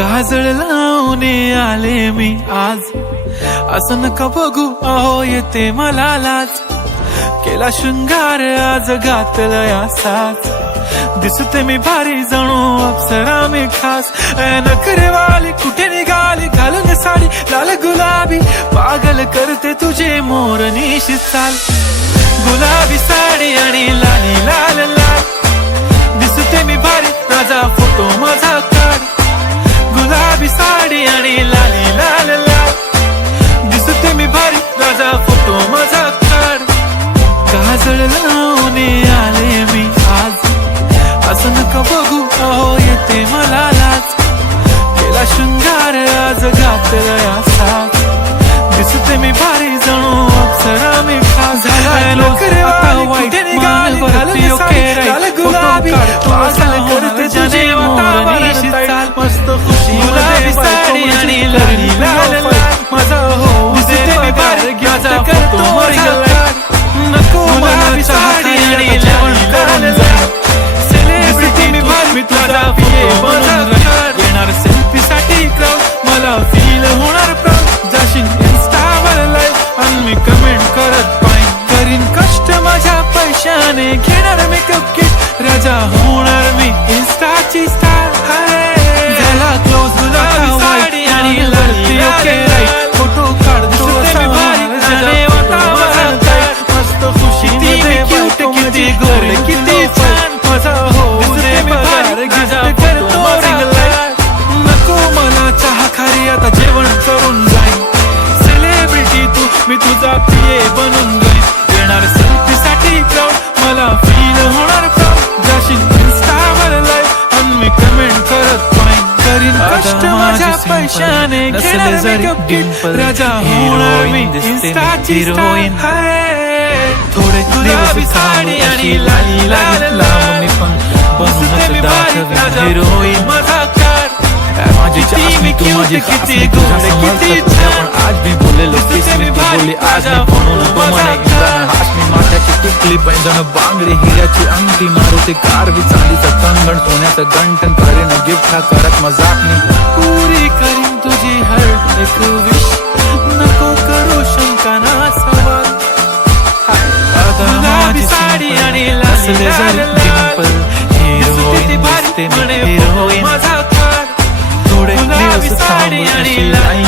काजळ लावून आले मी आज, असं नका बघू अहो येते मला लाज. केला शृंगार आज घातलाय असाच, दिसते मी भारी जणू अप्सरा मी खास. नखरेवाली कुठे निघाली घालून साडी लाल गुलाबी, पागल करते तुझे मोरनीशी चाल. गुलाबी साडी आणि लाली लाल लाल, दिसते मी भारी राजा फोटो माझा काढ. गुलाबी साडी आणि लाली लाल लाल, दिसते मी भारी राजा फोटो माझा काढ. काजळ लावून आले मी आज, असं नका बघू अहो येते मला लाज. केला शृंगार आज घातलाय असाच, दिसते मी भारी जणू अप्सरा मी खास. झाला नोकरीवाली कुठे निघाली घालून साडी लाल गुलाबी, पागल करते तुझे मोरनीशी चाल. मस्त खुशी गुलाबी साडी आणि लाली लाल लाल, माझा हो दिसते मी भारी माझा फोटो माझा काढ. नको गुलाबी साडी आणि लाली लाल लाल, सेलिब्रिटी मी भारी मी तुझा फोटो माझा काढ. येणार सेल्फी साठी क्राऊड, मला फील होणार प्राऊड. जाशील इन्स्टावर लाईव्ह आणि मी कमेंट करत पाहिन. करीन कष्ट माझ्या पैशाने, घेणार मेकअप किट, राजा होणार मी इन्स्टाची स्टार. झाला क्लोज गुलाबी साडी आणि लाली लाल, फोटो काढ दिसते मी भारी राजा वातावरण काय. मस्त खुशी मध्ये क्यूट किती गोड किती छान, माझा हो दिसते मी भारी गिफ्ट करतो रिंगलाय. नको मला चहा खारी आता जेवण करून जाईन. सेलिब्रिटी तू मी तुझा पिये बनून जाईन. येणार सेल्फी साठी क्राऊड, मला फील होणार प्राऊड. जाशील इन्स्टावर लाईव्ह आणि मी कमेंट करत पाहिन. करीन कष्ट माझ्या पैशाने, घेणार मेकअप किट, राजा होणार मी इन्स्टाची स्टार. थोडे गुलाबी साडी आणि लाली लाल लाल, दिसते मी भारी राजा हिरोईन माझा काढ. माझी मी क्यूट किती गोड किती छान, आज मी बोलेलो दिसते मी भारी आज मी म्हणून माझा काढ. हाशमी माथ्याची टिकली पैंजण बांगडी, हिऱ्याची अंगठी, मारुती कारवी, चांदीचं कंगण, सोन्याचं गंठन. करीन गिफ्ट हा करत मजाक मी, पुरी करीन तुझी हर एक विश. नको करू शंका ना सवाल. गुलाबी साडी आणि लाली लाल लाल, दिसते ती भारी म्हणे हिरोईन माझा काढ. थोडे गुलाबी साडी आणि लाली